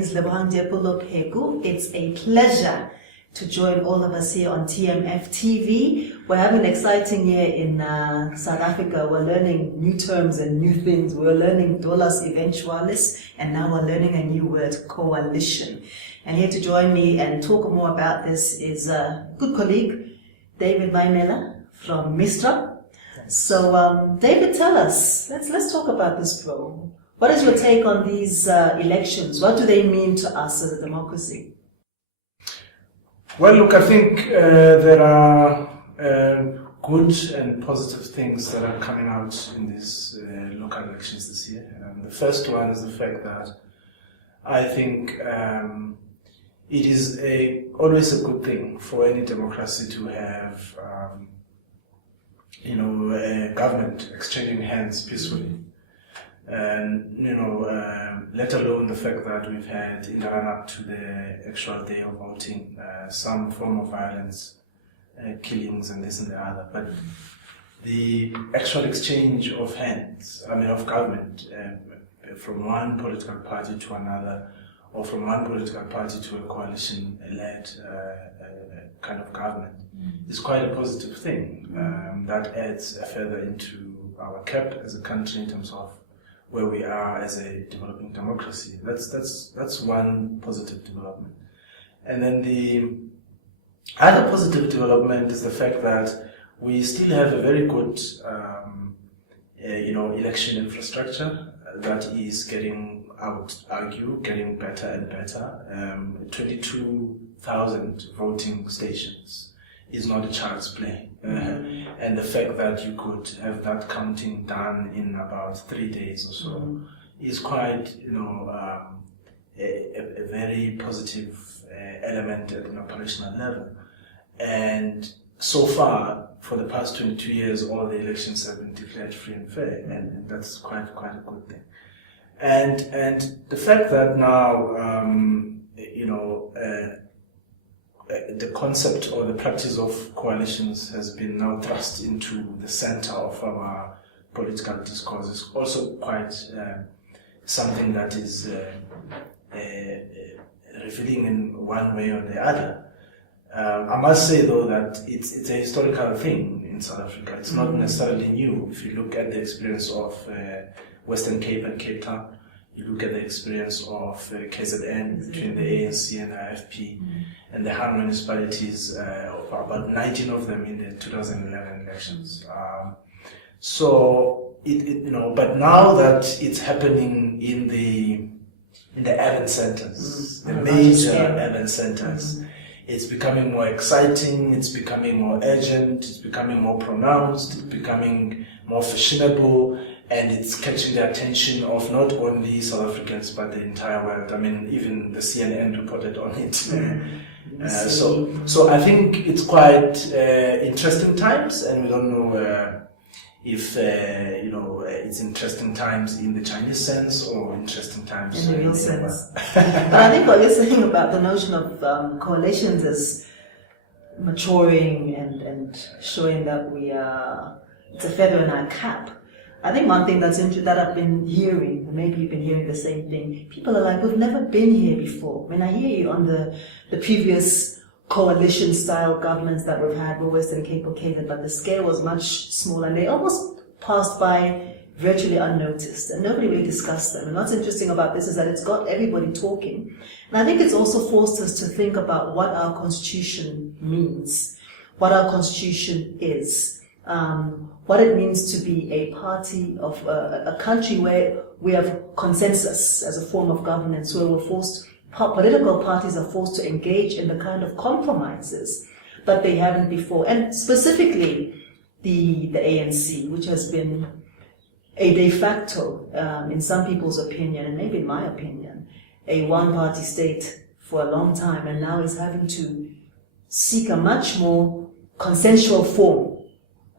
is Lebohang Diapolo Pegu. It's a pleasure to join all of us here on TMF TV. We're having an exciting year in South Africa. We're learning new terms and new things. We're learning Dolus Eventualis, and now we're learning a new word, coalition. And here to join me and talk more about this is a good colleague, David Maimela from Mistra. So, David, tell us, let's talk about this, bro. What is your take on these elections? What do they mean to us as a democracy? Well, look, I think there are good and positive things that are coming out in these local elections this year. The first one is the fact that I think it is always a good thing for any democracy to have, a government exchanging hands peacefully. And, let alone the fact that we've had, in the run-up to the actual day of voting, some form of violence, killings and this and the other. But the actual exchange of hands, of government, from one political party to another, or from one political party to a coalition-led kind of government, is quite a positive thing. That adds a feather into our cap as a country in terms of where we are as a developing democracy. That's one positive development. And then the other positive development is the fact that we still have a very good, election infrastructure that is getting, I would argue, getting better and better. 22,000 voting stations is not a child's play. And the fact that you could have that counting done in about 3 days or so is quite, a very positive element at an operational level. And so far, for the past 22 years, all the elections have been declared free and fair, and that's quite a good thing. And the fact that now, the concept or the practice of coalitions has been now thrust into the center of our political discourse is also quite something that is revealing in one way or the other. I must say, though, that it's a historical thing in South Africa. It's not necessarily new. If you look at the experience of Western Cape and Cape Town, you look at the experience of KZN between the ANC and the IFP and the 100 municipalities, about 19 of them in the 2011 elections. But now that it's happening in the urban centers, the major urban centers, it's becoming more exciting, it's becoming more urgent, it's becoming more pronounced, it's becoming more fashionable, and it's catching the attention of not only South Africans but the entire world. Even the CNN reported on it. So I think it's quite interesting times, and we don't know if it's interesting times in the Chinese sense or interesting times in the real sense. But I think what you're saying about the notion of coalitions is maturing and showing that it's a feather in our cap. I think one thing that I've been hearing, and maybe you've been hearing the same thing, people are like, we've never been here before. When I hear you on the previous coalition-style governments that we've had, were Western Cape or Cape, but the scale was much smaller, and they almost passed by virtually unnoticed, and nobody really discussed them. And what's interesting about this is that it's got everybody talking. And I think it's also forced us to think about what our constitution means, what our constitution is. What it means to be a party of a country where we have consensus as a form of governance, where political parties are forced to engage in the kind of compromises that they haven't before, and specifically the ANC, which has been a de facto, in some people's opinion, and maybe in my opinion, a one-party state for a long time, and now is having to seek a much more consensual form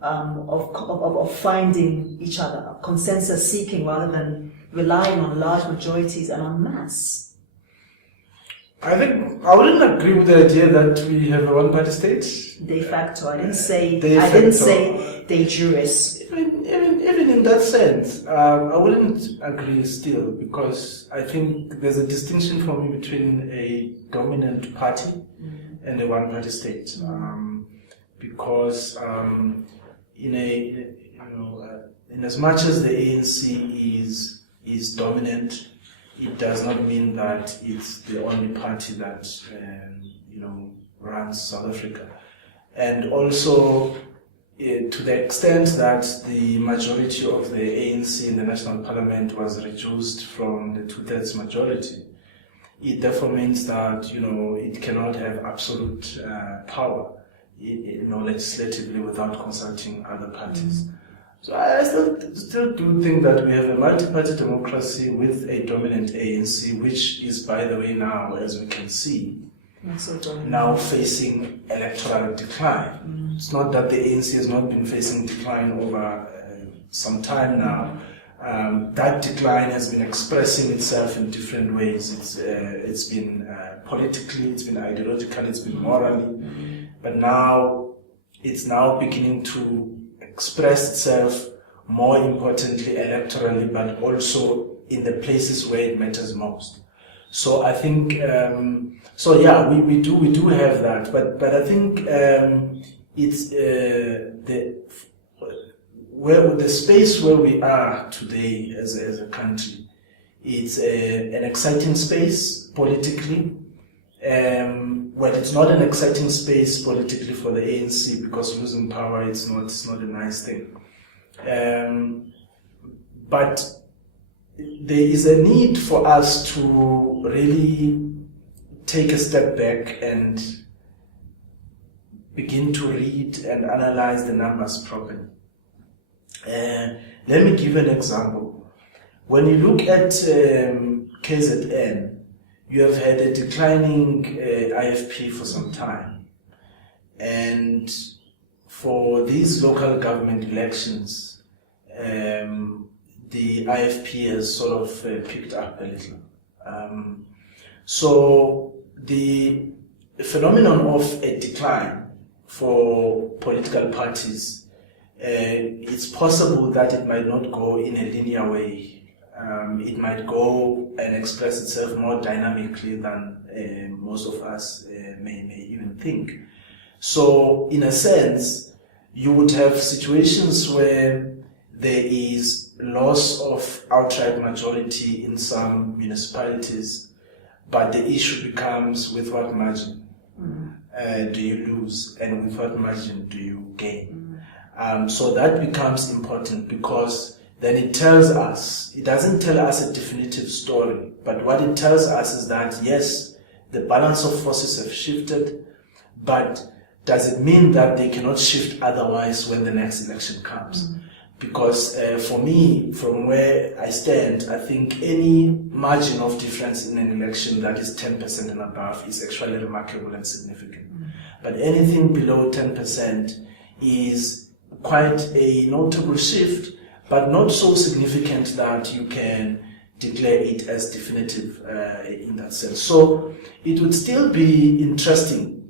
of finding each other, consensus seeking rather than relying on large majorities and on mass. I think I wouldn't agree with the idea that we have a one-party state. De facto. I didn't say de jure. Even even in that sense, I wouldn't agree still, because I think there's a distinction for me between a dominant party and a one-party state. Because in as much as the ANC is dominant, it does not mean that it's the only party that runs South Africa. And also, to the extent that the majority of the ANC in the National Parliament was reduced from the 2/3 majority, it therefore means that it cannot have absolute power, legislatively without consulting other parties. So I still do think that we have a multi-party democracy with a dominant ANC, which is, by the way, now, as we can see, now facing electoral decline. It's not that the ANC has not been facing decline over some time now. That decline has been expressing itself in different ways. It's been politically, it's been ideologically, it's been morally, but now it's now beginning to express itself, more importantly electorally, but also in the places where it matters most. So I think, we do have that, but I think it's the space where we are today as a country. It's an exciting space politically. Well, it's not an exciting space politically for the ANC, because losing power it's not a nice thing. But there is a need for us to really take a step back and begin to read and analyze the numbers properly. Let me give an example. When you look at KZN, you have had a declining IFP for some time. And for these local government elections, the IFP has sort of picked up a little. So the phenomenon of a decline for political parties, it's possible that it might not go in a linear way. It might go and express itself more dynamically than most of us may even think. So, in a sense, you would have situations where there is loss of outright majority in some municipalities, but the issue becomes, with what margin do you lose, and with what margin do you gain? So that becomes important, because then it tells us, it doesn't tell us a definitive story, but what it tells us is that, yes, the balance of forces have shifted, but does it mean that they cannot shift otherwise when the next election comes? Because for me, from where I stand, I think any margin of difference in an election that is 10% and above is actually remarkable and significant. But anything below 10% is quite a notable shift, but not so significant that you can declare it as definitive in that sense. So it would still be interesting,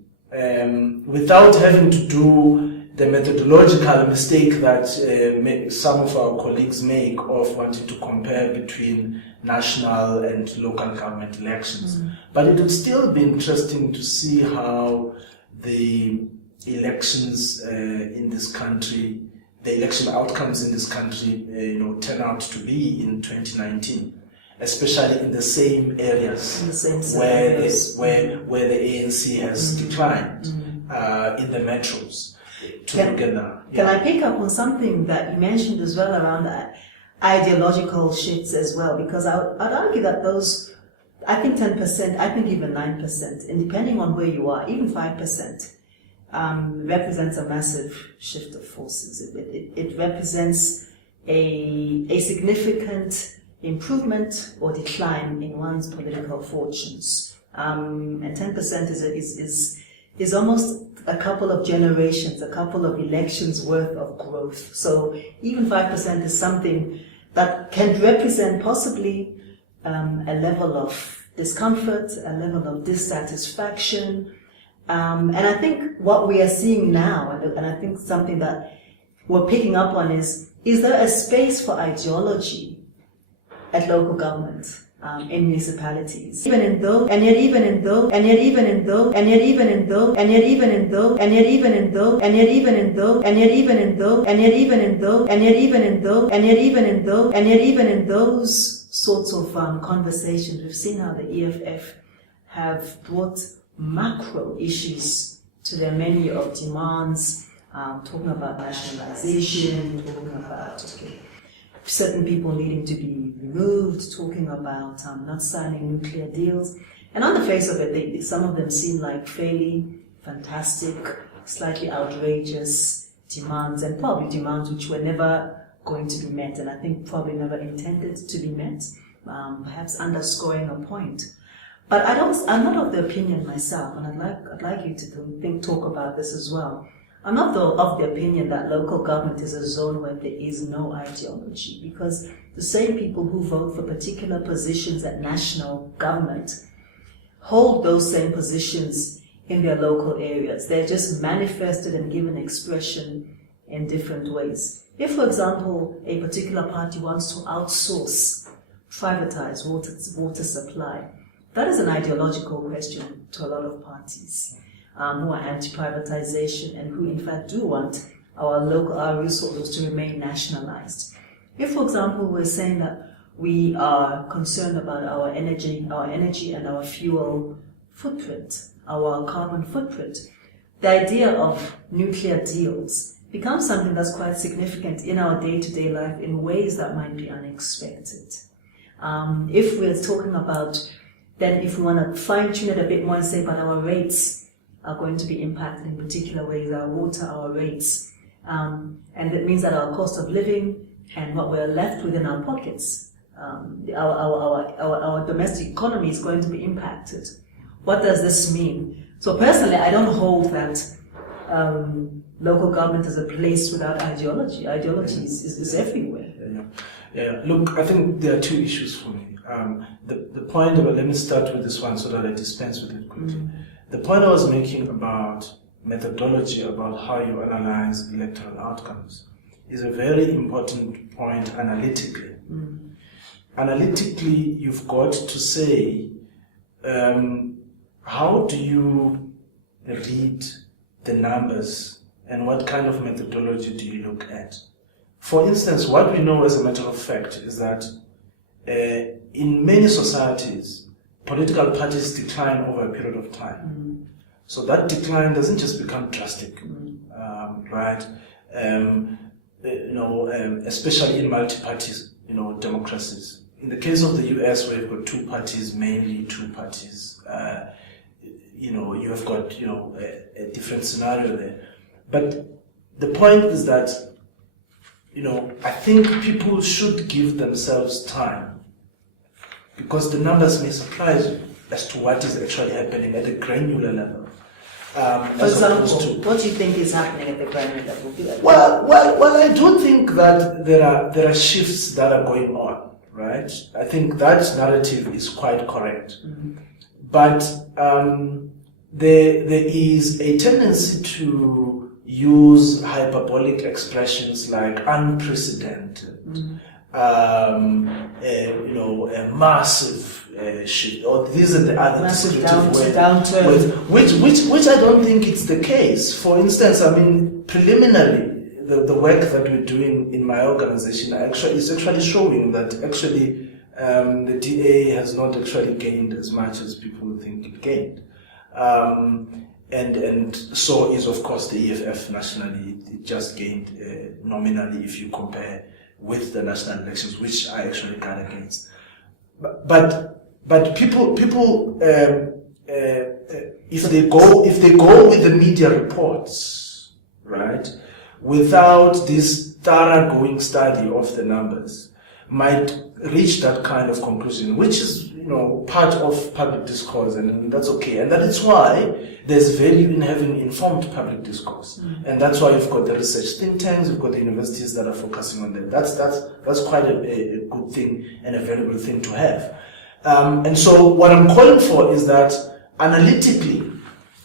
without having to do the methodological mistake that some of our colleagues make of wanting to compare between national and local government elections. But it would still be interesting to see how the elections in this country, the election outcomes in this country, turn out to be in 2019, especially in the same areas where the ANC has declined in the metros. Can I pick up on something that you mentioned as well around ideological shifts as well? Because I'd argue that those, I think 10%, I think even 9%, and depending on where you are, even 5%. Represents a massive shift of forces. It represents a significant improvement or decline in one's political fortunes. And 10% is almost a couple of generations, a couple of elections worth of growth. So even 5% is something that can represent possibly a level of discomfort, a level of dissatisfaction. And I think what we are seeing now, and I think something that we're picking up on is there a space for ideology at local government? In municipalities, even in those, and yet even in those, and yet even in those, and yet even in those, and yet even in those, and yet even in those, and yet even in those, and yet even in those, and yet even in those, and yet even in those, and yet even in those, and yet even in those sorts of conversations, we've seen how the EFF have brought macro issues to their menu of demands, talking about nationalization, talking about certain people needing to be removed, talking about not signing nuclear deals. And on the face of it, some of them seem like fairly fantastic, slightly outrageous demands, and probably demands which were never going to be met, and I think probably never intended to be met, perhaps underscoring a point. But I'm not of the opinion myself, and I'd like you to talk about this as well. I'm not of the opinion that local government is a zone where there is no ideology, because the same people who vote for particular positions at national government hold those same positions in their local areas. They're just manifested and given expression in different ways. If, for example, a particular party wants to outsource, privatize water supply, that is an ideological question to a lot of parties. Who are anti-privatization and who in fact do want our resources to remain nationalized. If, for example, we're saying that we are concerned about our energy and our fuel footprint, our carbon footprint, the idea of nuclear deals becomes something that's quite significant in our day-to-day life in ways that might be unexpected. If we're talking about, then if we want to fine-tune it a bit more and say, but our rates are going to be impacted in particular ways, our water, our rates. And that means that our cost of living and what we're left with in our pockets, our domestic economy is going to be impacted. What does this mean? So personally, I don't hold that local government is a place without ideology. Ideology is everywhere. Yeah. Look, I think there are two issues for me. The point about, let me start with this one so that I dispense with it quickly. The point I was making about methodology, about how you analyze electoral outcomes, is a very important point analytically. Analytically, you've got to say, how do you read the numbers and what kind of methodology do you look at? For instance, what we know as a matter of fact is that in many societies, political parties decline over a period of time. So that decline doesn't just become drastic, right? Especially in multi-party, democracies. In the case of the US, where you've got two parties, mainly two parties, you have got, a different scenario there. But the point is that, I think people should give themselves time, because the numbers may surprise you as to what is actually happening at a granular level. For example, what do you think is happening at the granular level? Well, I do think that there are shifts that are going on, right? I think that narrative is quite correct. But there is a tendency to use hyperbolic expressions like unprecedented, a massive shift, or these are the other descriptive words, which I don't think it's the case. For instance, preliminarily, the work that we're doing in my organization is actually showing that the DA has not actually gained as much as people think it gained. And so is, of course, the EFF nationally. It just gained nominally if you compare with the national elections, which I actually got against. But people, if they go with the media reports, right, without this thoroughgoing study of the numbers, might reach that kind of conclusion, which is, part of public discourse, and that's okay. And that is why there's value in having informed public discourse. And that's why you've got the research think tanks, you've got the universities that are focusing on that. That's quite a good thing and a valuable thing to have. And so what I'm calling for is that analytically,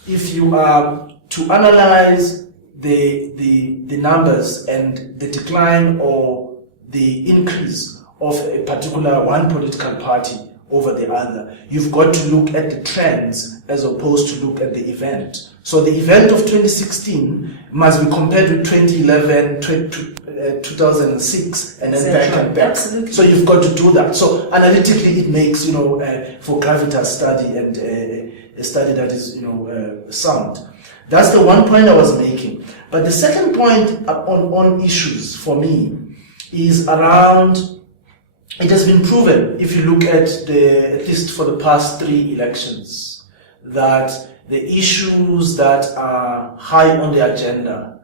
if you are to analyze the numbers and the decline or the increase of a particular one political party over the other. You've got to look at the trends as opposed to look at the event. So the event of 2016 must be compared with 2011, 2006, and then back and back. Absolutely. So you've got to do that. So analytically, it makes, for gravitas study and a study that is, sound. That's the one point I was making. But the second point on issues for me is around, it has been proven, if you look at least for the past 3 elections, that the issues that are high on the agenda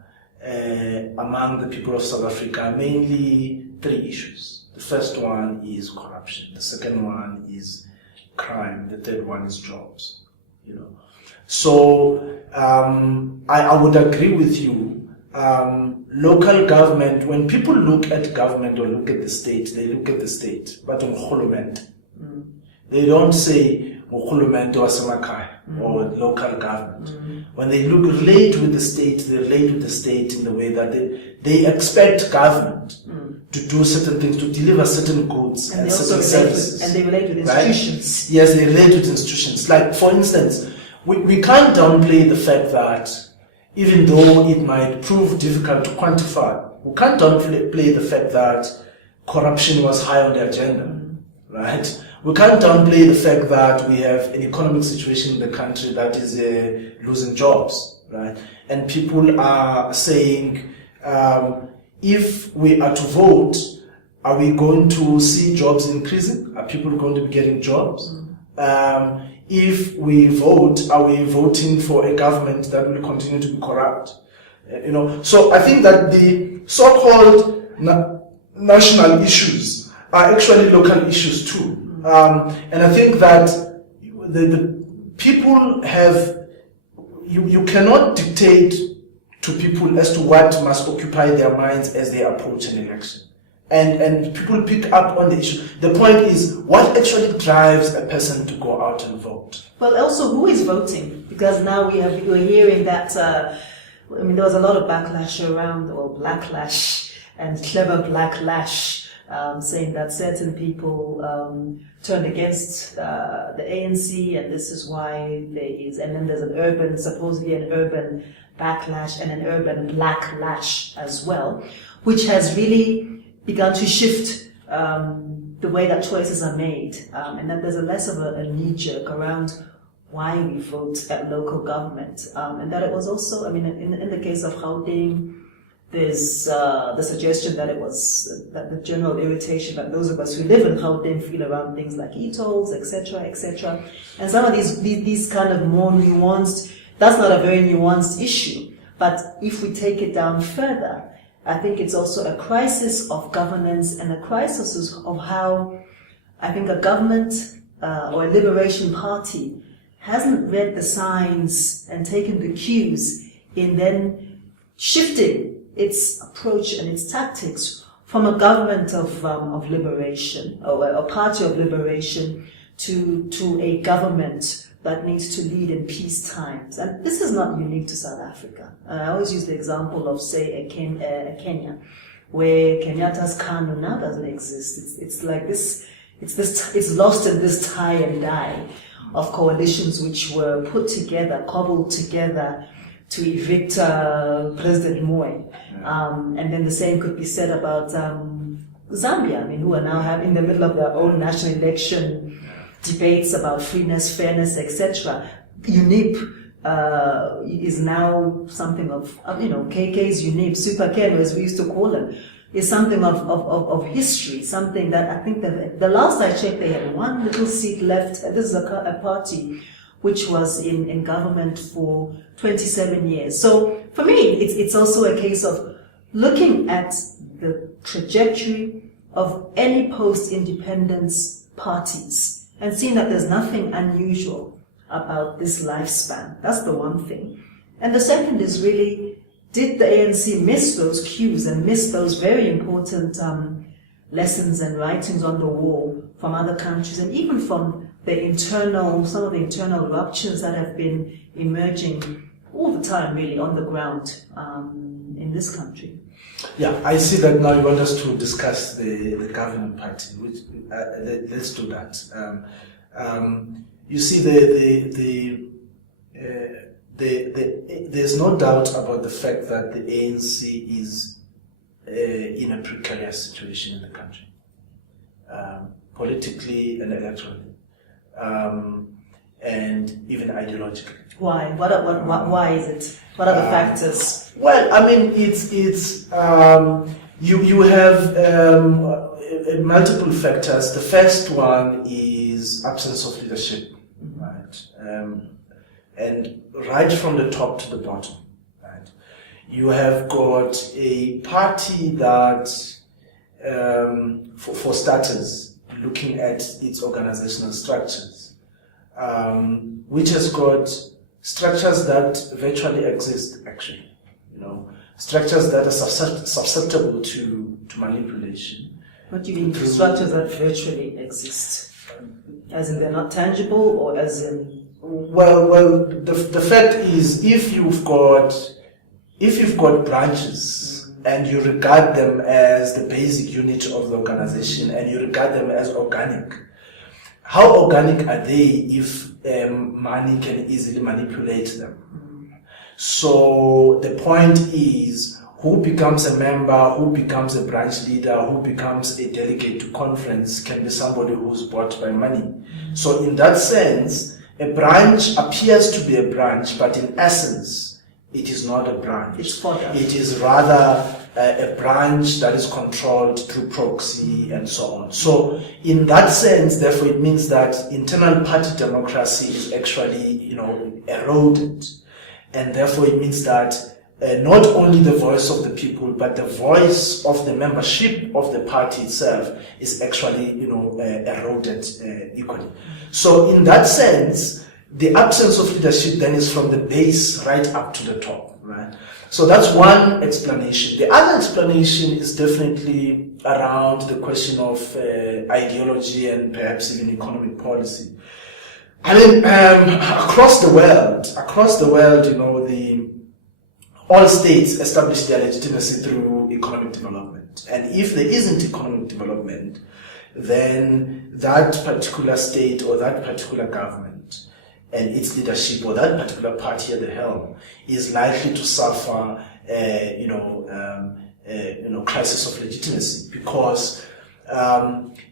among the people of South Africa are mainly 3 issues. The first one is corruption. The second one is crime. The third one is jobs. So I would agree with you. Local government, when people look at government or look at the state, they look at the state, but on Khulument. They don't say Khulument or Samakai or local government. When they relate with the state, they relate with the state in the way that they expect government to do certain things, to deliver certain goods and certain services. And they relate with institutions. Right? Yes, they relate with institutions. Like, for instance, we can't downplay the fact that even though it might prove difficult to quantify, we can't downplay the fact that corruption was high on the agenda, right? We can't downplay the fact that we have an economic situation in the country that is losing jobs, right? And people are saying, if we are to vote, are we going to see jobs increasing? Are people going to be getting jobs? If we vote, are we voting for a government that will continue to be corrupt? So I think that the so-called national issues are actually local issues too. And I think that the people have, you cannot dictate to people as to what must occupy their minds as they approach an election. And people pick up on the issue. The point is, what actually drives a person to go out and vote? Well, also, who is voting? Because now we're hearing that, there was a lot of backlash around, or blacklash, and clever blacklash, saying that certain people turned against the ANC, and this is why there is, and then there's supposedly an urban backlash and an urban blacklash as well, which has really begun to shift the way that choices are made, and that there's less of a knee-jerk around why we vote at local government, and that it was also, in the case of Gauteng, there's the suggestion that it was that the general irritation that those of us who live in Gauteng feel around things like e-tolls, etc., etc., and some of these kind of more nuanced. That's not a very nuanced issue, but if we take it down further, I think it's also a crisis of governance and a crisis of how I think a government or a liberation party hasn't read the signs and taken the cues in then shifting its approach and its tactics from a government of liberation or a party of liberation to a government that needs to lead in peace times. And this is not unique to South Africa. I always use the example of, say, Kenya, where Kenyatta's KANU now doesn't exist. It's like this, it's lost in this tie and dye of coalitions which were put together, cobbled together to evict President Moi. And then the same could be said about Zambia, who are now in the middle of their own national election debates about freeness, fairness, etc. UNIP is now something of KK's UNIP, Super Ken, as we used to call them, is something of history, something that I think that the last I checked, they had one little seat left. This is a party which was in government for 27 years. So for me, it's also a case of looking at the trajectory of any post-independence parties and seeing that there's nothing unusual about this lifespan. That's the one thing. And the second is really, did the ANC miss those cues and miss those very important lessons and writings on the wall from other countries, and even from some of the internal ruptures that have been emerging all the time, really, on the ground in this country. Yeah, I see that now you want us to discuss the governing party. Which, let's do that. You see, there's no doubt about the fact that the ANC is in a precarious situation in the country, politically and electorally, and even ideologically. Why? Why is it? What are the factors? Well, I mean, it's you have multiple factors. The first one is absence of leadership, right? And right from the top to the bottom, right? You have got a party that, for starters, looking at its organizational structures, which has got structures that virtually exist, actually, structures that are susceptible to manipulation. What do you mean structures that virtually exist? As in they're not tangible, or as in? Well, the fact is, if you've got branches and you regard them as the basic unit of the organization and you regard them as organic, how organic are they if money can easily manipulate them? So the point is, who becomes a member, who becomes a branch leader, who becomes a delegate to conference can be somebody who's bought by money. So in that sense, a branch appears to be a branch, but in essence, it is not a branch. It's fodder. It is rather a branch that is controlled through proxy and so on. So in that sense, therefore, it means that internal party democracy is actually, eroded. And therefore, it means that not only the voice of the people, but the voice of the membership of the party itself is actually, eroded equally. So in that sense, the absence of leadership then is from the base right up to the top, right? So that's one explanation. The other explanation is definitely around the question of ideology and perhaps even economic policy. I mean, across the world, all states establish their legitimacy through economic development. And if there isn't economic development, then that particular state or that particular government and its leadership or that particular party at the helm is likely to suffer, crisis of legitimacy. Because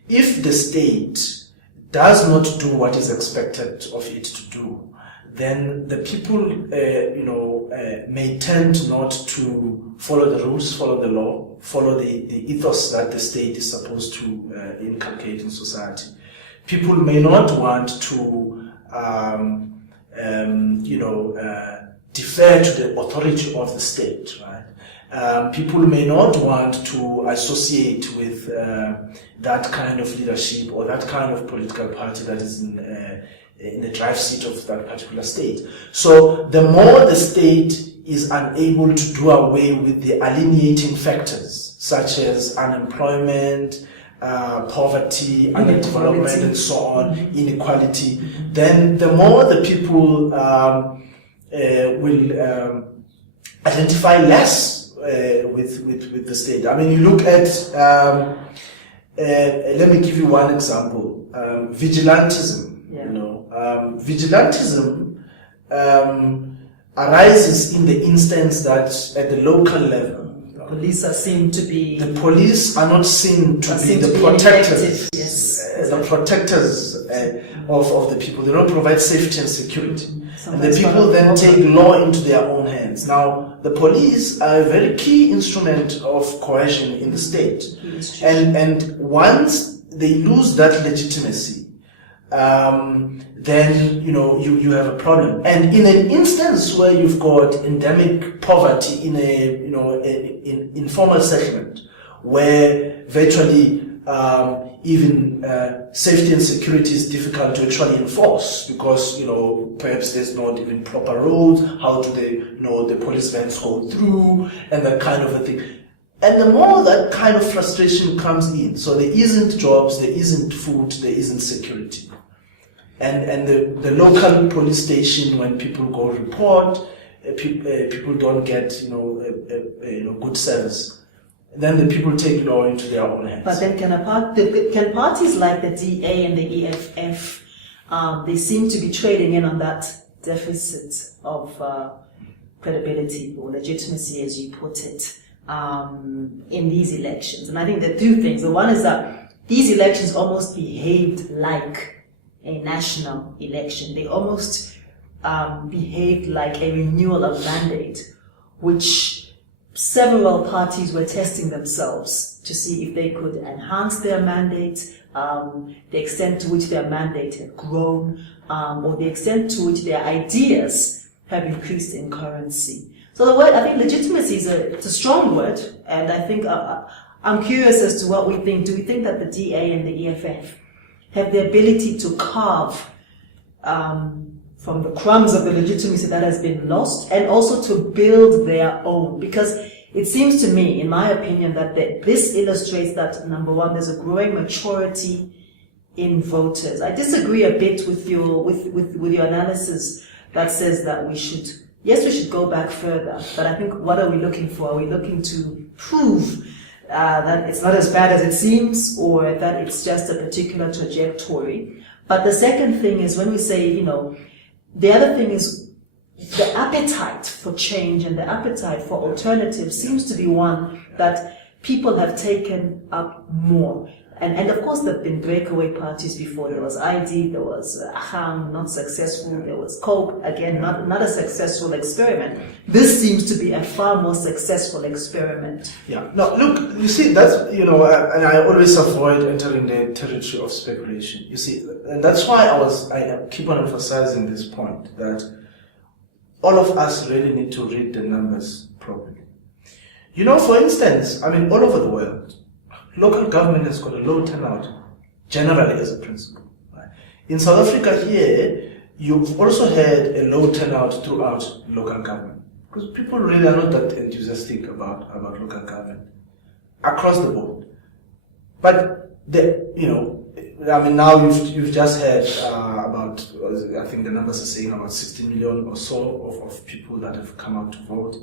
if the state does not do what is expected of it to do, then the people, may tend not to follow the rules, follow the law, follow the ethos that the state is supposed to inculcate in society. People may not want to, defer to the authority of the state, right? People may not want to associate with that kind of leadership or that kind of political party that is in the drive seat of that particular state. So the more the state is unable to do away with the alienating factors, such as unemployment, poverty, underdevelopment, and so on, inequality, then the more the people will identify less with the state. I mean, you look at, let me give you one example, vigilantism. Vigilantism arises in the instance that at the local level, the police are not seen to be the protectors, the protectors of the people. They don't provide safety and security. And the people then take law into their own hands. Now, the police are a very key instrument of coercion in the state. And once they lose that legitimacy, then you have a problem. And in an instance where you've got endemic poverty in in informal settlement, where virtually even safety and security is difficult to actually enforce because perhaps there's not even proper roads. How do they the police vans go through and that kind of a thing. And the more that kind of frustration comes in, so there isn't jobs, there isn't food, there isn't security. And the local police station, when people go report, people don't get good service, then the people take law into their own hands. But then can parties like the DA and the EFF, they seem to be trading in on that deficit of credibility or legitimacy, as you put it, in these elections. And I think there are two things. The one is that these elections almost behaved like a national election. They almost behaved like a renewal of mandate, which several parties were testing themselves to see if they could enhance their mandate, the extent to which their mandate had grown, or the extent to which their ideas have increased in currency. So the word, I think legitimacy it's a strong word, and I think I'm curious as to what we think. Do we think that the DA and the EFF have the ability to carve from the crumbs of the legitimacy that has been lost, and also to build their own? Because it seems to me, in my opinion, that this illustrates that, number one, there's a growing maturity in voters. I disagree a bit with your analysis that says that we should go back further, but I think, what are we looking for? Are we looking to prove that it's not as bad as it seems, or that it's just a particular trajectory? But the second thing is, when we say, the other thing is the appetite for change and the appetite for alternatives seems to be one that people have taken up more. And of course, there have been breakaway parties before. There was ID, there was Aham, not successful. There was COPE, again, not a successful experiment. This seems to be a far more successful experiment. Yeah. No, look, you see, that's, and I always avoid entering the territory of speculation. You see, and that's why I keep on emphasizing this point, that all of us really need to read the numbers properly. For instance, all over the world, local government has got a low turnout, generally as a principle. Right? In South Africa here, you've also had a low turnout throughout local government, because people really are not that enthusiastic about local government across the board. But now you've just had about, I think the numbers are saying about 60 million or so of people that have come out to vote.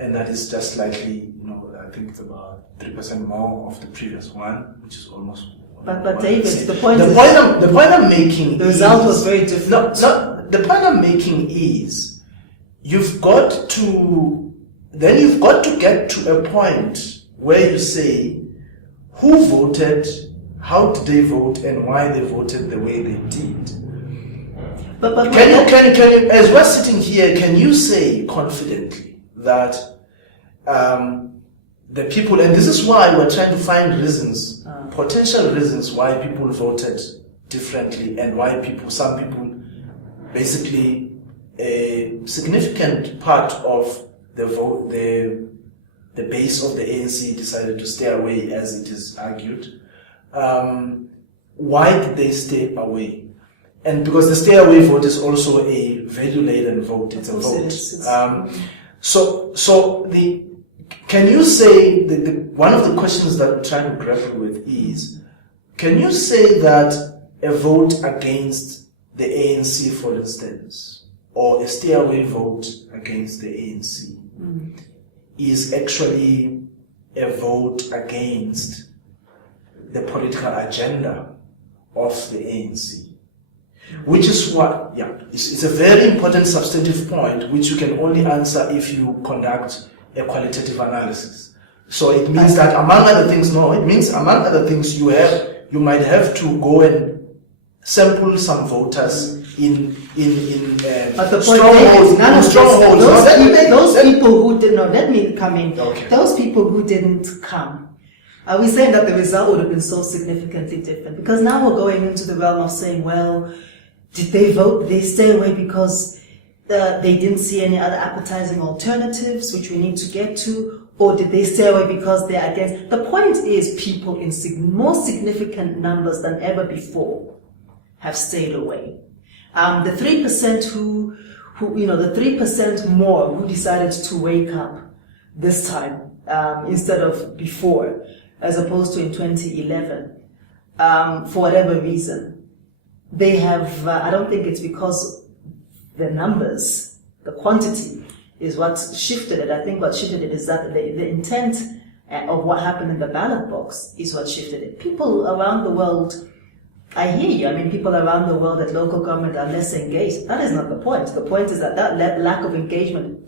And that is just slightly, I think it's about 3% more of the previous one, which is almost. But David, the point I'm making. The result was very different. No. The point I'm making is, you've got to get to a point where you say, who voted, how did they vote, and why they voted the way they did. But can you, as we're sitting here, can you say confidently that the people, and this is why we're trying to find reasons, potential reasons why people voted differently, and why some people, basically a significant part of the vote, the base of the ANC decided to stay away, as it is argued. Why did they stay away? And because the stay away vote is also a value-laden vote, it's a vote. Can you say, one of the questions that I'm trying to grapple with is, can you say that a vote against the ANC, for instance, or a stay away vote against the ANC is actually a vote against the political agenda of the ANC? Which is what, it's a very important substantive point, which you can only answer if you conduct a qualitative analysis. So it means that, among other things, you might have to go and sample some voters in but the point is, none of those people who did not, let me come in. Okay. Those people who didn't come, are we saying that the result would have been so significantly different? Because now we're going into the realm of saying, well, did they vote? Did they stay away because they didn't see any other appetizing alternatives, which we need to get to? Or did they stay away because they're against? The point is, people in more significant numbers than ever before have stayed away. The 3% who the 3% more who decided to wake up this time, instead of before, as opposed to in 2011, for whatever reason, they have, I don't think it's because the numbers, the quantity is what shifted it. I think what shifted it is that the intent of what happened in the ballot box is what shifted it. People around the world, I hear you. I mean, people around the world at local government are less engaged. That is not the point. The point is that lack of engagement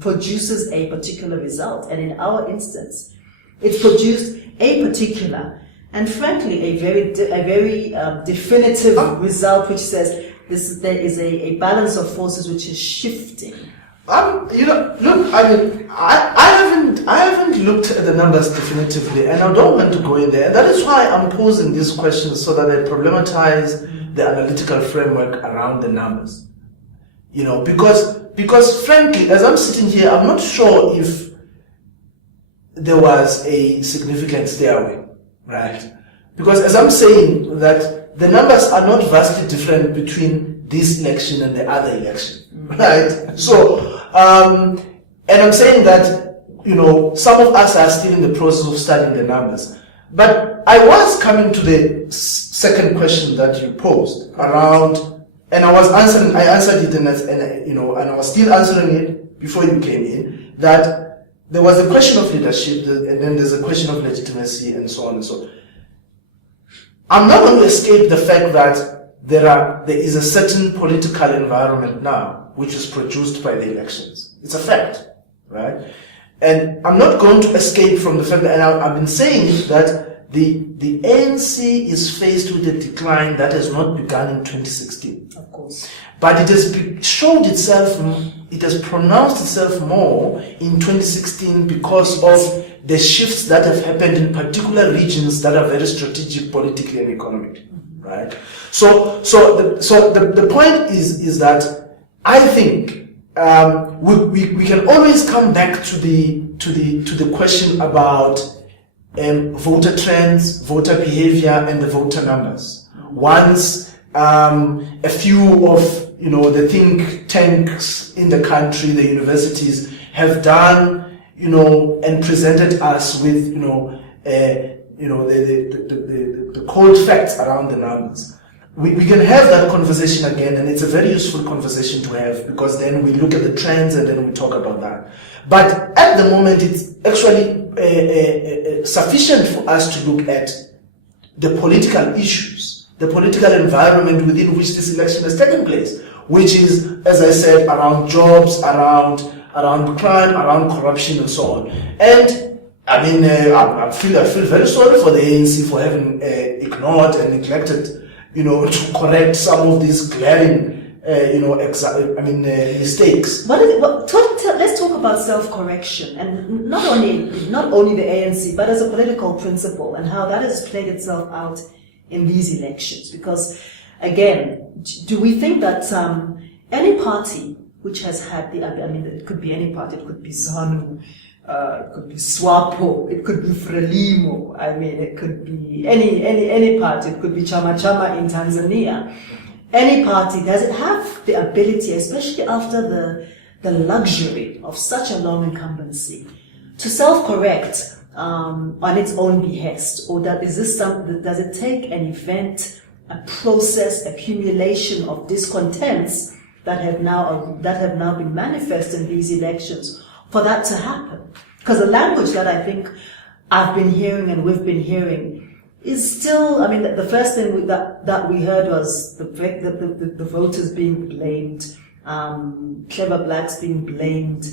produces a particular result. And in our instance, it produced a particular and frankly a very definitive result, which says there is a balance of forces which is shifting. Look, I mean, I haven't looked at the numbers definitively, and I don't want to go in there. And that is why I'm posing these questions, so that I problematize the analytical framework around the numbers. Because frankly, as I'm sitting here, I'm not sure if there was a significant stairway, right? Because as I'm saying that the numbers are not vastly different between this election and the other election, right? So, and I'm saying that, some of us are still in the process of studying the numbers. But I was coming to the second question that you posed around, and I answered it, and I was still answering it before you came in, that there was a question of leadership, and then there's a question of legitimacy, and so on and so on. I'm not going to escape the fact that there is a certain political environment now which is produced by the elections. It's a fact, right? And I'm not going to escape from the fact that, and I've been saying that the ANC is faced with a decline that has not begun in 2016. Of course. But it has showed itself, it has pronounced itself more in 2016 because of the shifts that have happened in particular regions that are very strategic politically and economically, right? So the point is that I think we can always come back to the question about voter trends, voter behavior, and the voter numbers. Once a few of the think tanks in the country, the universities, have done and presented us with the cold facts around the numbers. We can have that conversation again, and it's a very useful conversation to have, because then we look at the trends and then we talk about that. But at the moment, it's actually sufficient for us to look at the political issues, the political environment within which this election has taken place, which is, as I said, around jobs, around crime, around corruption, and so on. And I mean, I feel very sorry for the ANC for having ignored and neglected, to correct some of these glaring, mistakes. Let's talk about self-correction, and not only the ANC, but as a political principle, and how that has played itself out in these elections. Because, again, do we think that any party which has had it could be any party, it could be ZANU, it could be SWAPO, it could be Frelimo, it could be any party, it could be Chama Chama in Tanzania. Any party, does it have the ability, especially after the luxury of such a long incumbency, to self-correct on its own behest? Or does it take an event, a process, accumulation of discontents that have now been manifest in these elections for that to happen? Because the language that I think I've been hearing and we've been hearing is still, the first thing that we heard was the voters being blamed, clever blacks being blamed,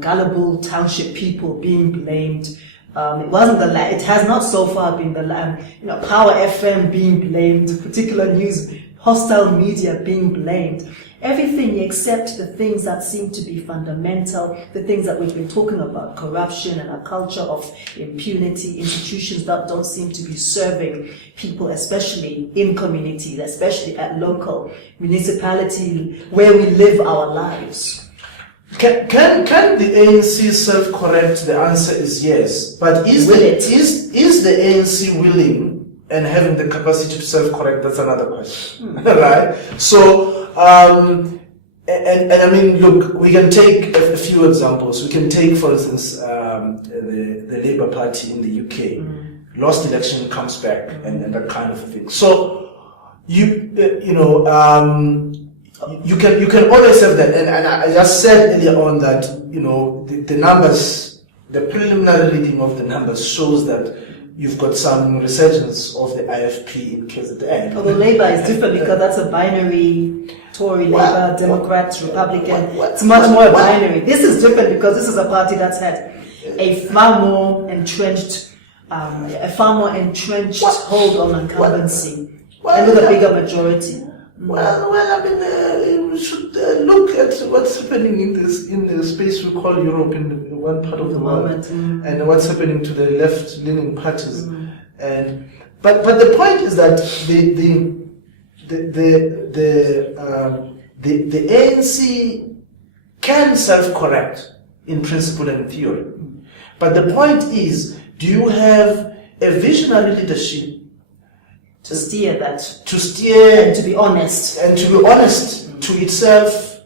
gullible township people being blamed. It has not so far been Power FM being blamed, particular news, hostile media being blamed. Everything except the things that seem to be fundamental, the things that we've been talking about, corruption and a culture of impunity, institutions that don't seem to be serving people, especially in communities, especially at local municipality where we live our lives. Can the ANC self-correct? The answer is yes. But is the ANC willing and having the capacity to self-correct? That's another question, right? So, look, we can take a few examples. We can take, for instance, the Labour Party in the UK, lost election, comes back, and that kind of thing. So, You can always have that, and I just said earlier on that the numbers, the preliminary reading of the numbers shows that you've got some resurgence of the IFP in KZN. Although Labour is different because that's a binary Tory, Labour, Democrat, Republican. It's much more binary. This is different because this is a party that's had a far more entrenched hold on incumbency and with a bigger majority. Well, I mean, we should look at what's happening in the space we call Europe, in the one part of the world, and what's happening to the left-leaning parties. But the point is that the ANC can self-correct in principle and theory. But the point is, do you have a visionary leadership to steer that, and to be honest, to itself,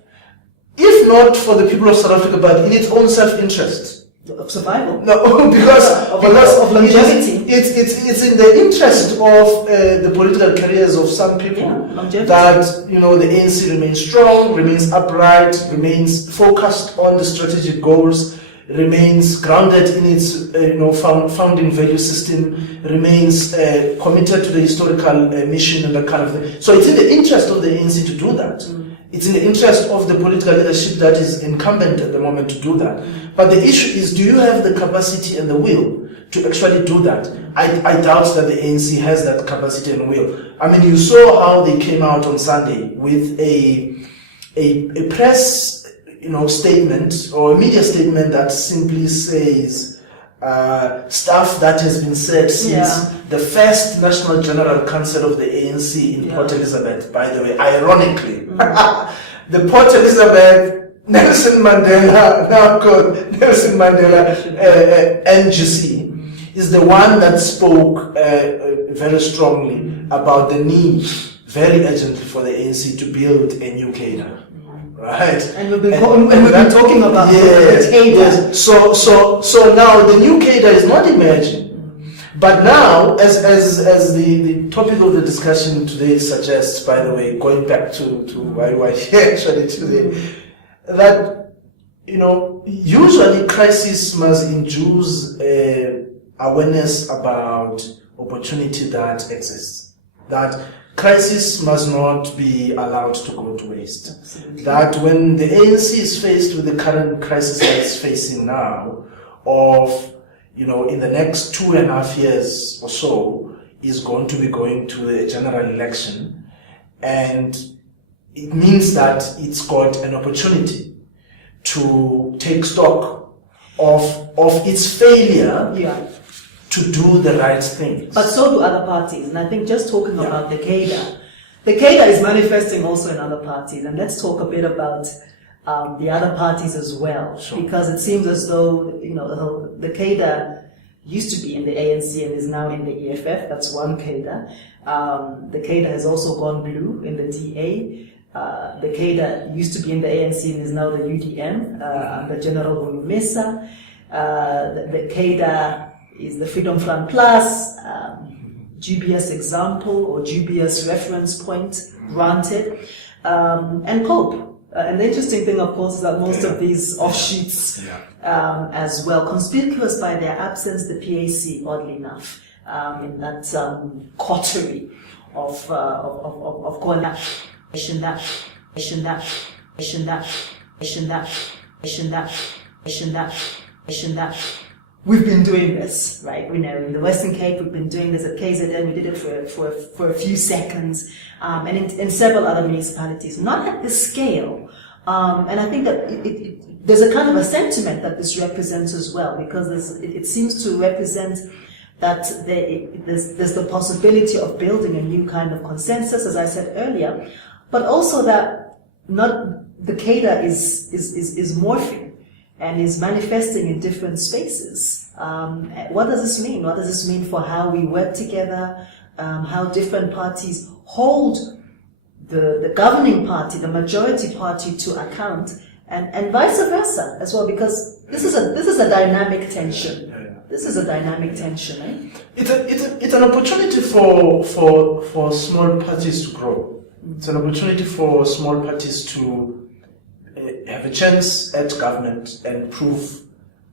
if not for the people of South Africa, but in its own self-interest of survival? No, because of longevity. It's in the interest of the political careers of some people that the ANC remains strong, remains upright, remains focused on the strategic goals, remains grounded in its founding value system, remains committed to the historical mission and that kind of thing. So it's in the interest of the ANC to do that. It's in the interest of the political leadership that is incumbent at the moment to do that. But the issue is, do you have the capacity and the will to actually do that? I doubt that the ANC has that capacity and will. I mean, you saw how they came out on Sunday with a press statement or a media statement that simply says stuff that has been said since the first National General Council of the ANC in Port Elizabeth, by the way, ironically. The Port Elizabeth Nelson Mandela, now called Nelson Mandela NGC, is the one that spoke very strongly about the need, very urgently, for the ANC to build a new cadre. Right, and we've been talking about the cadre. Yes. So now the new cadre is not emerging, but now, as the topic of the discussion today suggests, by the way, going back to why we're here actually today, that usually crisis must induce awareness about opportunity that exists. That crisis must not be allowed to go to waste. Absolutely. That when the ANC is faced with the current crisis that it's facing now, of in the next 2.5 years or so, is going to be going to a general election, and it means that it's got an opportunity to take stock of its failure to do the right things. But so do other parties. And I think just talking about the cadre is manifesting also in other parties. And let's talk a bit about the other parties as well. Sure. Because it seems as though, the cadre used to be in the ANC and is now in the EFF. That's one cadre. The cadre has also gone blue in the DA. The cadre used to be in the ANC and is now the UDM, under General Hulumesa. The cadre is the Freedom Front Plus, dubious example or dubious reference point, granted, and COPE. And the interesting thing, of course, is that most of these offshoots as well, conspicuous by their absence, the PAC, oddly enough, in that coterie of we've been doing this, right? In the Western Cape, we've been doing this at KZN. We did it for a few seconds, and in several other municipalities, not at this scale. And I think that there's a kind of a sentiment that this represents as well, because it seems to represent that there's the possibility of building a new kind of consensus, as I said earlier, but also that the cadre is morphing and is manifesting in different spaces. What does this mean? What does this mean for how we work together, how different parties hold the governing party, the majority party to account, and vice versa as well, because this is a dynamic tension. This is a dynamic tension, eh? It's an opportunity for small parties to grow. It's an opportunity for small parties to have a chance at government and prove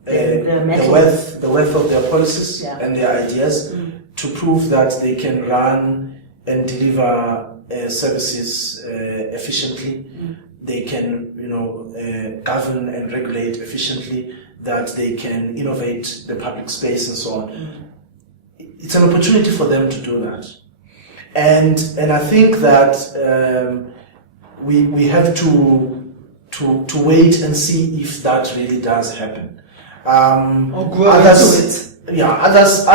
the worth of their policies and their ideas, to prove that they can run and deliver services efficiently. They can, govern and regulate efficiently. That they can innovate the public space and so on. It's an opportunity for them to do that, and I think that we have to wait and see if that really does happen. Or grow into it. Yeah, others.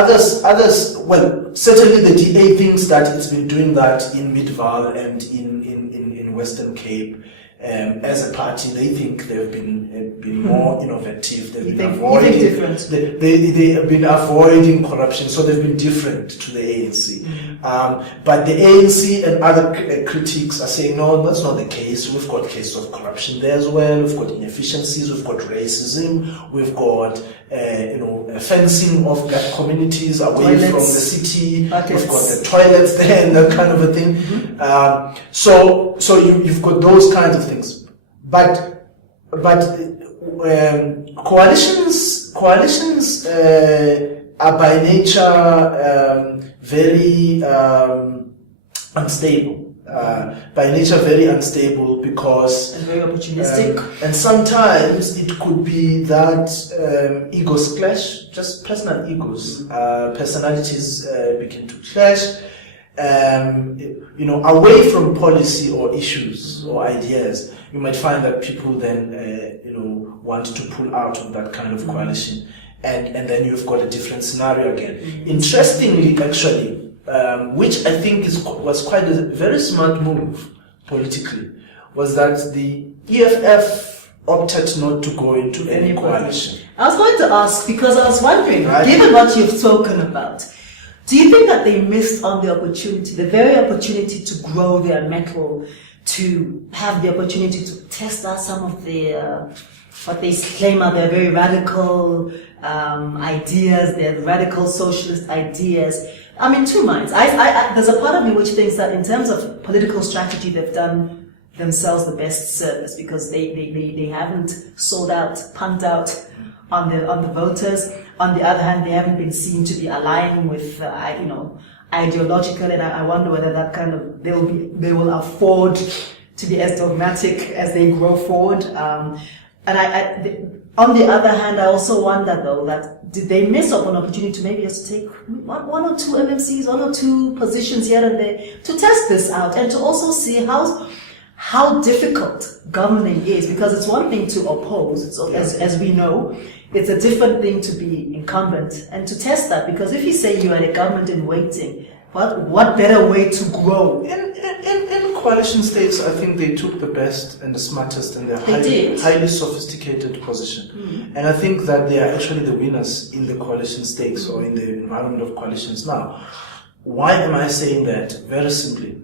Well, certainly the DA thinks that it's been doing that in Midvaal and in Western Cape. As a party, they think they've been more innovative. They've been avoiding different. They have been avoiding corruption, so they've been different to the ANC. But the ANC and other critics are saying, no, that's not the case. We've got cases of corruption there as well. We've got inefficiencies. We've got racism. We've got fencing of black communities away from the city. Buckets. We've got the toilets there and that kind of a thing. So you've got those kinds of things, but coalitions are by nature very unstable. By nature, very unstable because and very opportunistic. And sometimes it could be that egos clash, just personal egos, personalities begin to clash. Away from policy or issues or ideas, you might find that people then, want to pull out of that kind of coalition, and then you've got a different scenario again. Interestingly, actually, which I think was quite a very smart move politically, was that the EFF opted not to go into any coalition. I was going to ask, because I was wondering, Right. given what you've spoken about, do you think that they missed on the opportunity, the very opportunity to grow their mettle, to have the opportunity to test out some of their, what they claim are their very radical ideas, their radical socialist ideas? I'm in two minds. There's a part of me which thinks that in terms of political strategy, they've done themselves the best service because they haven't sold out, pumped out on the voters. On the other hand, they haven't been seen to be aligning with, ideological, and I wonder whether that kind of they will afford to be as dogmatic as they grow forward. On the other hand, I also wonder though that did they miss up an opportunity to maybe just take one or two MMCs, one or two positions here and there to test this out and to also see how difficult governing is, because it's one thing to oppose, as we know, it's a different thing to be incumbent and to test that, because if you say you are a government in waiting, what better way to grow? In coalition states, I think they took the best and the smartest and the highly sophisticated position. And I think that they are actually the winners in the coalition states or in the environment of coalitions now. Why am I saying that? Very simply.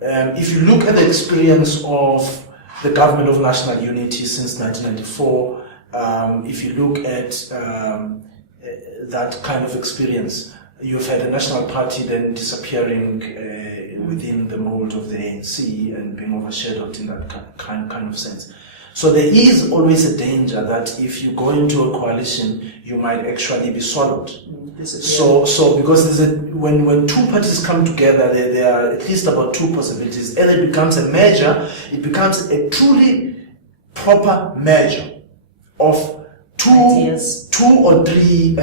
If you look at the experience of the government of national unity since 1994, if you look at that kind of experience, you've had a national party then disappearing within the mold of the ANC and being overshadowed in that kind of sense. So there is always a danger that if you go into a coalition, you might actually be swallowed. So because when two parties come together, there are at least about two possibilities. Either it becomes a merger, it becomes a truly proper merger of two or three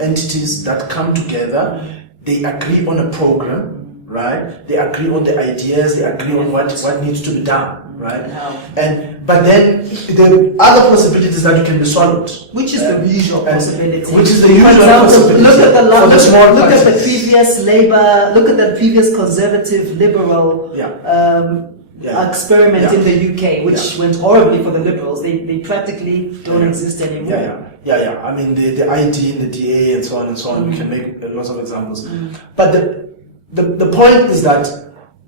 entities that come together. They agree on a program, right? They agree on the ideas, they agree on what needs to be done, right? But then the other possibility is that you can be swallowed, which is the usual possibility. Which is the usual possibility. Look at the previous Labour, look at the previous Conservative Liberal experiment in the UK, which went horribly for the Liberals. They practically don't exist anymore. I mean, the ID and the DA and so on. We can make lots of examples. But the point is that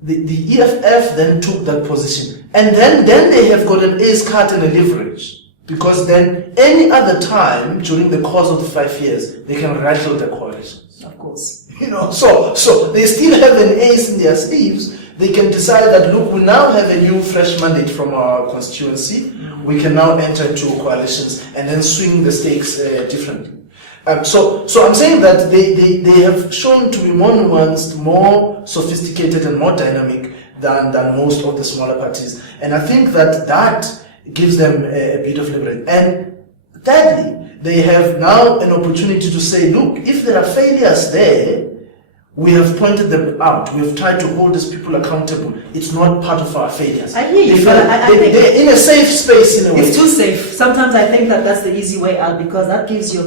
the EFF then took that position. And then they have got an ace card and a leverage. Because then any other time during the course of the 5 years, they can rattle the coalitions. Of course. So they still have an ace in their sleeves, they can decide that, look, we now have a new fresh mandate from our constituency. We can now enter into coalitions and then swing the stakes differently. So I'm saying that they have shown to be more nuanced, more sophisticated, and more dynamic than most of the smaller parties. And I think that gives them a bit of leverage. And thirdly, they have now an opportunity to say, look, if there are failures there, we have pointed them out. We have tried to hold these people accountable. It's not part of our failures. I hear you, but I think they're in a safe space in a way. it's too safe. Sometimes I think that's the easy way out, because that gives a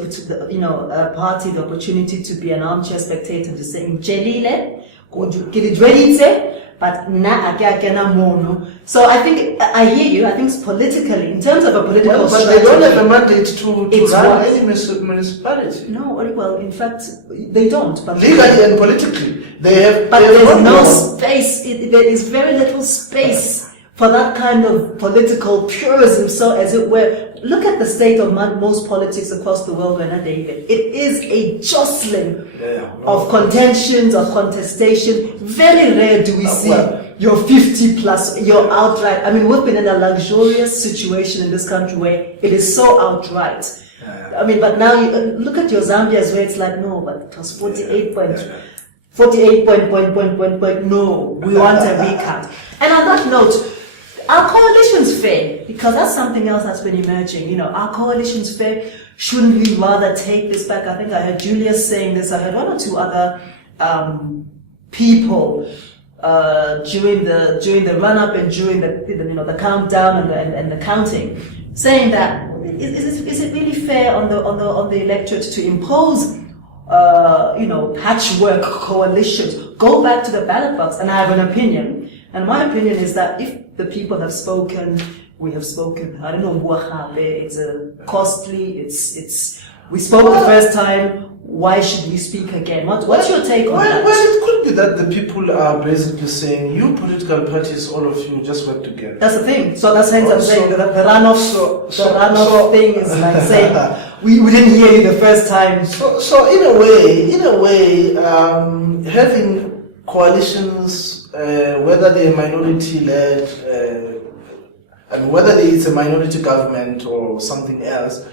party the opportunity to be an armchair spectator and to say, "Mjelile, but na akena mono." So I think I hear you. I think politically, in terms of a political but strategy, they don't have a mandate to it's run what? any municipality. No, well, in fact, they don't. But Legally and politically, they have. But they have there's not no won. space. There is very little space for that kind of political purism. So, as it were, look at the state of most politics across the world, David. It is a jostling of contentions, of contestation. Very rare do we see your 50 plus, your outright. I mean, we've been in a luxurious situation in this country where it is so outright. I mean, but now you look at your Zambia's where it's like, no, but it was 48 point, no, we want a recount. And on that note, our coalition's fair, because that's something else that's been emerging. Our coalition's fair. Shouldn't we rather take this back? I think I heard Julius saying this. I heard one or two other people during the run up and during the countdown and the counting, saying that is it really fair on the electorate to impose patchwork coalitions? Go back to the ballot box. And I have an opinion. And my opinion is that if the people have spoken, we have spoken. I don't know, it's costly, we spoke the first time, why should we speak again? What's your take on that? Well, it could be that the people are basically saying, you political parties, all of you, just work together. That's the thing. So that's hence I'm saying that the runoff thing is like saying, we didn't hear you the first time. So in a way, having coalitions, whether they're minority-led, whether it's a minority government or something else,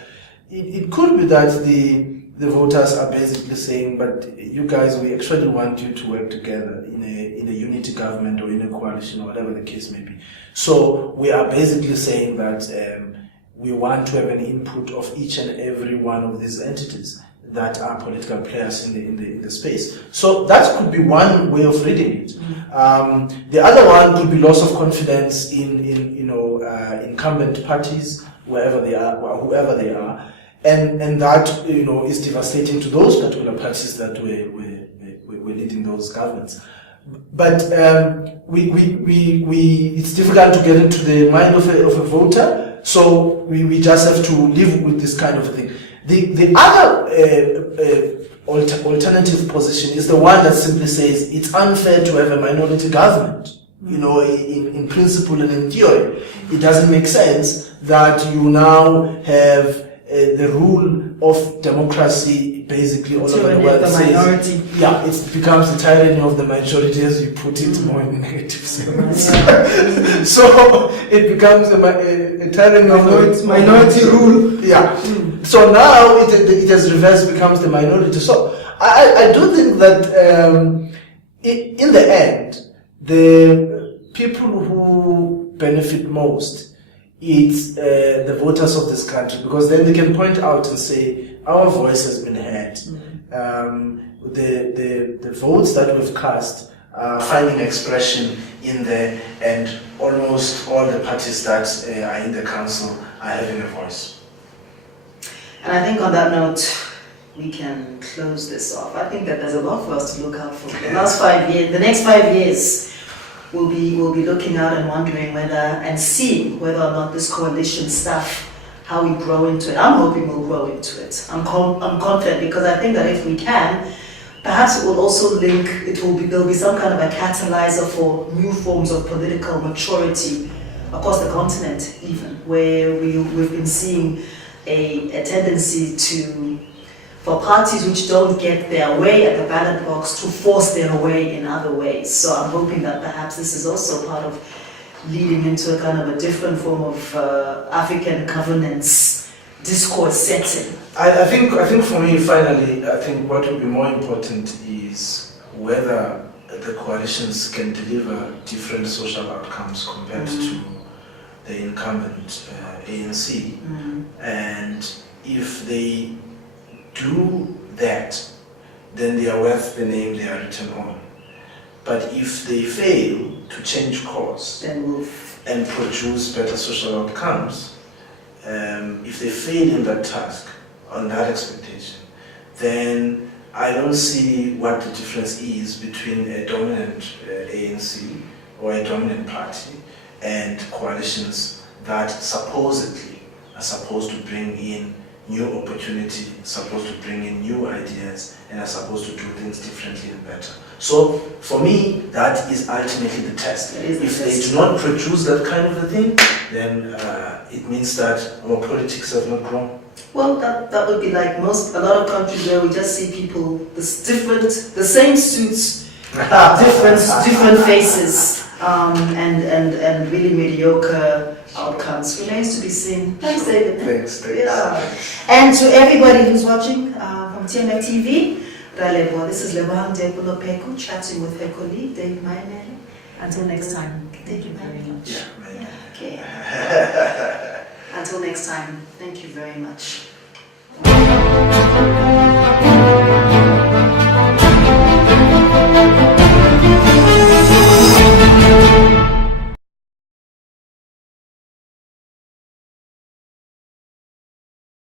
it could be that the voters are basically saying, but you guys, we actually want you to work together in a unity government or in a coalition or whatever the case may be. So we are basically saying that we want to have an input of each and every one of these entities that are political players in the space. So that could be one way of reading it. The other one could be loss of confidence in incumbent parties, wherever they are, or whoever they are, and that is devastating to those particular parties that were leading those governments. But it's difficult to get into the mind of a voter, so we just have to live with this kind of a thing. The other alternative position is the one that simply says it's unfair to have a minority government. In principle and in theory, it doesn't make sense that you now have the rule of democracy basically all over the world. It becomes the tyranny of the majority, as you put it, more in a negative sense. So it becomes a tyranny of minority rule. Yeah. So now it has reversed, becomes the minority. So I do think that in the end, the people who benefit most, it's the voters of this country, because then they can point out and say, our voice has been heard. The votes that we've cast are finding expression in there, and almost all the parties that are in the council are having a voice. And I think on that note, we can close this off. I think that there's a lot for us to look out for. The last 5 years, the next 5 years, we'll be looking out and wondering and seeing whether or not this coalition stuff, how we grow into it. I'm hoping we'll grow into it. I'm confident, because I think that if we can, perhaps it will also there'll be some kind of a catalyzer for new forms of political maturity across the continent, even, where we've been seeing a tendency to for parties which don't get their way at the ballot box to force their way in other ways. So I'm hoping that perhaps this is also part of leading into a kind of a different form of African governance discourse setting. I think for me, finally, I think what will be more important is whether the coalitions can deliver different social outcomes compared to the incumbent ANC. And if they do that, then they are worth the name they are written on. But if they fail to change course Then we'll and produce better social outcomes, if they fail in that task, on that expectation, then I don't see what the difference is between a dominant ANC or a dominant party and coalitions that supposedly are supposed to bring in new opportunity, supposed to bring in new ideas, and are supposed to do things differently and better. So for me, that is ultimately the test. If they do not produce that kind of a thing, then it means that our politics have not grown. Well, that would be like a lot of countries where we just see people, the same suits, different faces, and really mediocre outcomes. Remains to be seen. Thanks, David. Thanks. Yeah. And to everybody who's watching from TMF TV, this is Lebohang Dekulo Peku chatting with her colleague, Dave Maimele. Until next time, thank you very much. Yeah, Okay. Until next time, thank you very much.